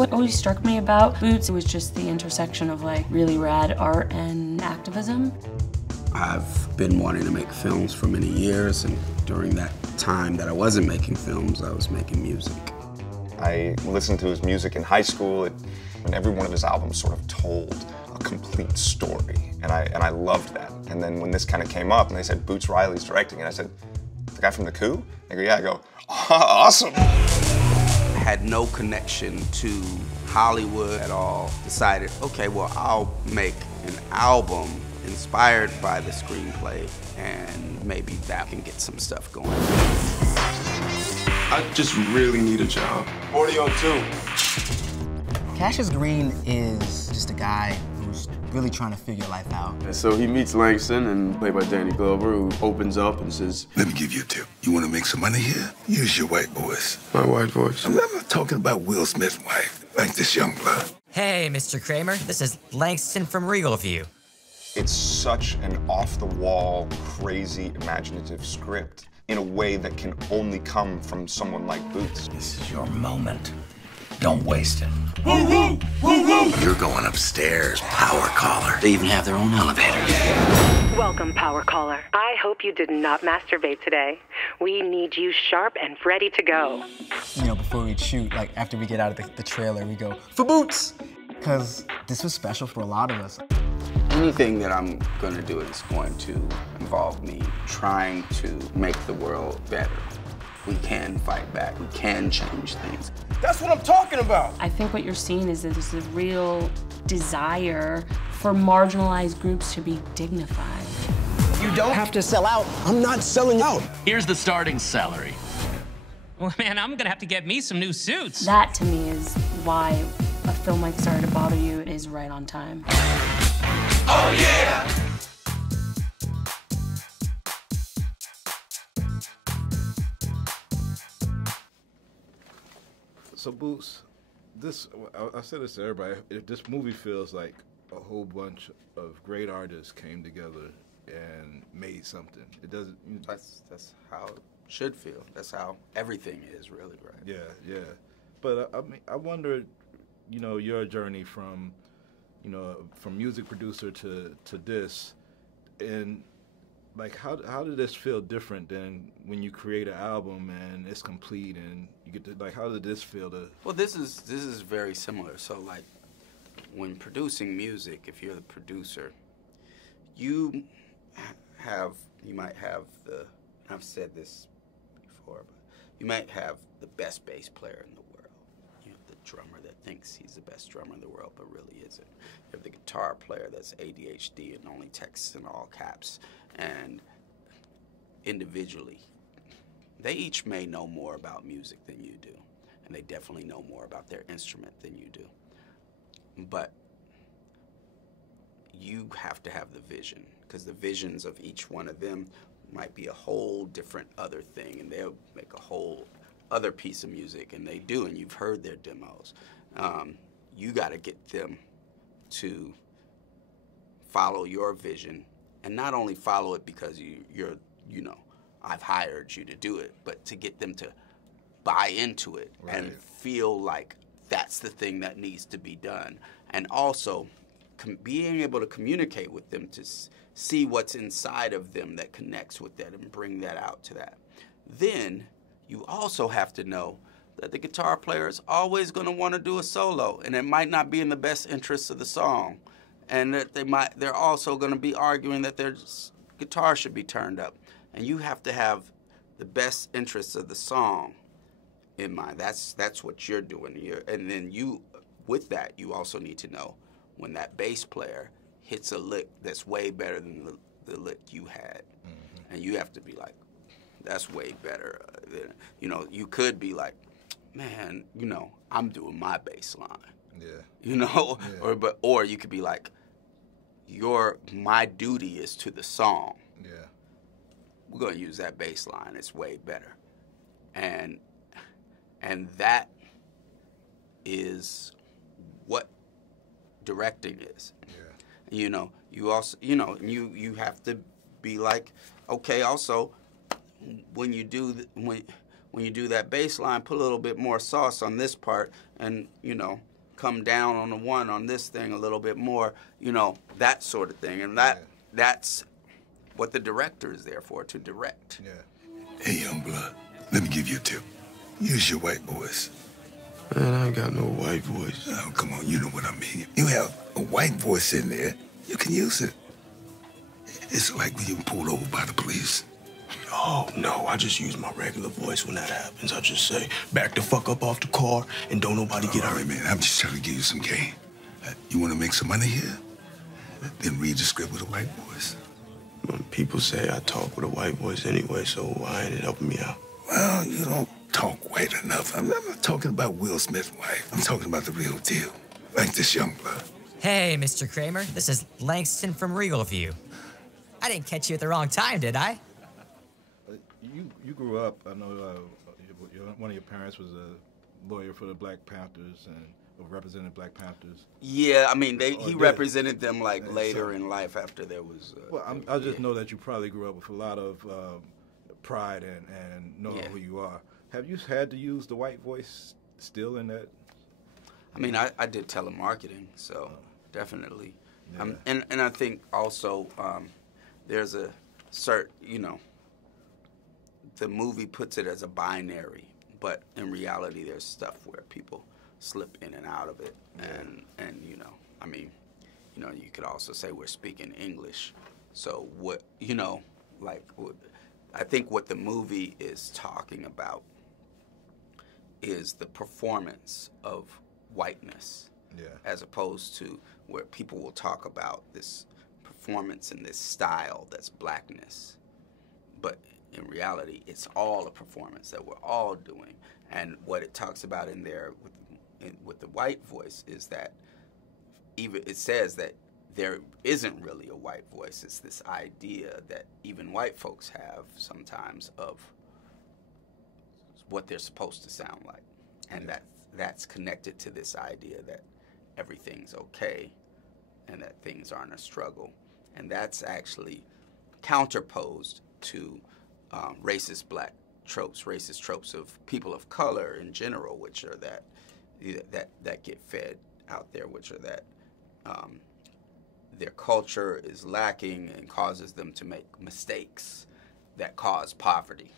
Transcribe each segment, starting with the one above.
What always struck me about Boots was just the intersection of like really rad art and activism. I've been wanting to make films for many years, and during that time that I wasn't making films, I was making music. I listened to his music in high school, and every one of his albums sort of told a complete story, and I loved that. And then when this kind of came up, and they said, Boots Riley's directing, and I said, the guy from The Coup? They go, yeah. I go, oh, awesome. I had no connection to Hollywood at all. Decided, okay, well, I'll make an album inspired by the screenplay, and maybe that can get some stuff going. I just really need a job. 4002. Cassius Green is just a guy who's really trying to figure life out. And so he meets Langston, and played by Danny Glover, who opens up and says, let me give you a tip. You want to make some money here? Use your white voice. My white voice? I'm not talking about Will Smith's wife, like this young blood. Hey, Mr. Kramer. This is Langston from Regal View. It's such an off-the-wall, crazy, imaginative script in a way that can only come from someone like Boots. This is your moment. Don't waste it. Woo woo! Woo woo! You're going upstairs, power caller. They even have their own elevator. Welcome, power caller. I hope you did not masturbate today. We need you sharp and ready to go. You know, before we shoot, like after we get out of the trailer, we go, for Boots! Because this was special for a lot of us. Anything that I'm going to do is going to involve me trying to make the world better. We can fight back. We can change things. that's what I'm talking about! I think what you're seeing is that there's a real desire for marginalized groups to be dignified. You don't have to sell out. I'm not selling out. Here's the starting salary. Well, man, I'm gonna have to get me some new suits. That, to me, is why a film like Sorry to Bother You is right on time. Oh, yeah! So Boots, I said this to everybody, if this movie feels like a whole bunch of great artists came together and made something. It doesn't... That's how it should feel. That's how everything is, really, right? Yeah, yeah. But I mean, I wonder, you know, your journey from, you know, from music producer to this, and like how did this feel different than when you create an album and it's complete and you get to, like, how did this feel to... Well, this is very similar. So like when producing music, if you're the producer, you might have the, I've said this before, but you might have the best bass player in the world. You have the drummer that thinks he's the best drummer in the world, but really isn't. You have the guitar player that's ADHD and only texts in all caps. And individually, they each may know more about music than you do, and they definitely know more about their instrument than you do. But you have to have the vision, because the visions of each one of them might be a whole different other thing, and they'll make a whole other piece of music, and they do, and you've heard their demos. You got to get them to follow your vision, and not only follow it because you're, you know, I've hired you to do it, but to get them to buy into it and feel like that's the thing that needs to be done. And also being able to communicate with them to see what's inside of them that connects with that and bring that out to that. Then you also have to know that the guitar player is always going to want to do a solo, and it might not be in the best interest of the song. And that they're also going to be arguing that their guitar should be turned up. And you have to have the best interests of the song in mind. That's what you're doing. And then with that, you also need to know when that bass player hits a lick that's way better than the lick you had. Mm-hmm. And you have to be like, that's way better. You know, you could be like, man, you know, I'm doing my bass line. Yeah. You know? Yeah. Or you could be like, my duty is to the song. Yeah. We're going to use that bass line. It's way better. And that is what directing is. Yeah. You know, you also, you know, you have to be like, okay, also, when you do when you do that bass line, put a little bit more sauce on this part, and, you know, come down on the one on this thing a little bit more, you know, that sort of thing. And that's what the director is there for, to direct. Yeah. Hey, young blood, let me give you a tip. Use your white voice. Man, I ain't got no white voice. Oh, come on, you know what I mean. You have a white voice in there, you can use it. It's like when you pulled over by the police. Oh, no, I just use my regular voice when that happens. I just say, back the fuck up off the car and don't nobody get hurt. All right, man, I'm just trying to give you some game. You want to make some money here? Then read the script with a white voice. People say I talk with a white voice anyway, so why ain't it helping me out? Well, you don't talk white enough. I'm not talking about Will Smith's wife. I'm talking about the real deal, like this young blood. Hey, Mr. Kramer, this is Langston from Regal View. I didn't catch you at the wrong time, did I? You grew up, I know one of your parents was a lawyer for the Black Panthers and represented Black Panthers. Yeah, I mean, he represented them like later in life after there was... well, I just know that you probably grew up with a lot of pride and knowing who you are. Have you had to use the white voice still in that? I mean, I did telemarketing, so definitely. And I think also there's a certain, you know, the movie puts it as a binary, but in reality there's stuff where people slip in and out of it. And you know, I mean, you know, you could also say we're speaking English. So what, you know, like, I think what the movie is talking about is the performance of whiteness, as opposed to where people will talk about this performance and this style that's blackness. But in reality, it's all a performance that we're all doing. And what it talks about in there with the white voice is that even it says that there isn't really a white voice. It's this idea that even white folks have sometimes of what they're supposed to sound like. And that's connected to this idea that everything's okay and that things aren't a struggle. And that's actually counterposed to racist black tropes, racist tropes of people of color in general, which are that get fed out there, which are that their culture is lacking and causes them to make mistakes that cause poverty.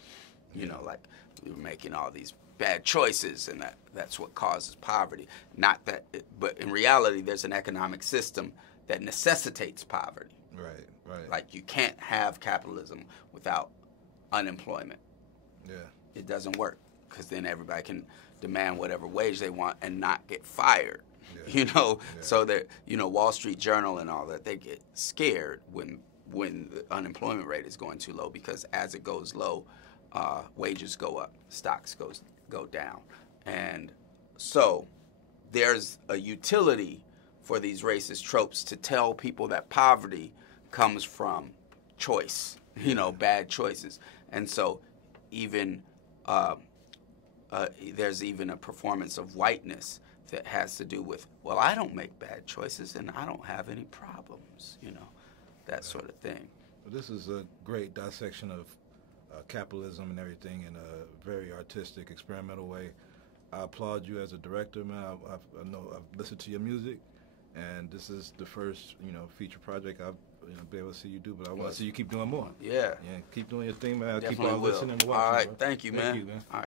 You know, like we were making all these bad choices, and that's what causes poverty. Not that, but in reality, there's an economic system that necessitates poverty. Right, right. Like you can't have capitalism without unemployment. Yeah. It doesn't work, because then everybody can demand whatever wage they want and not get fired. Yeah. You know, so that, you know, Wall Street Journal and all that, they get scared when the unemployment rate is going too low, because as it goes low, wages go up, stocks go down. And so there's a utility for these racist tropes to tell people that poverty comes from choice, you know, bad choices. And so even there's even a performance of whiteness that has to do with, well, I don't make bad choices and I don't have any problems, you know, that sort of thing. Well, this is a great dissection of capitalism and everything in a very artistic, experimental way. I applaud you as a director, man. I know I've listened to your music, and this is the first, you know, feature project I've be able to see you do, but I want to see you keep doing more. Yeah. Keep doing your thing, man. Definitely keep on will. listening and watching. All right, bro. thank you, man. Thank you, man. All right.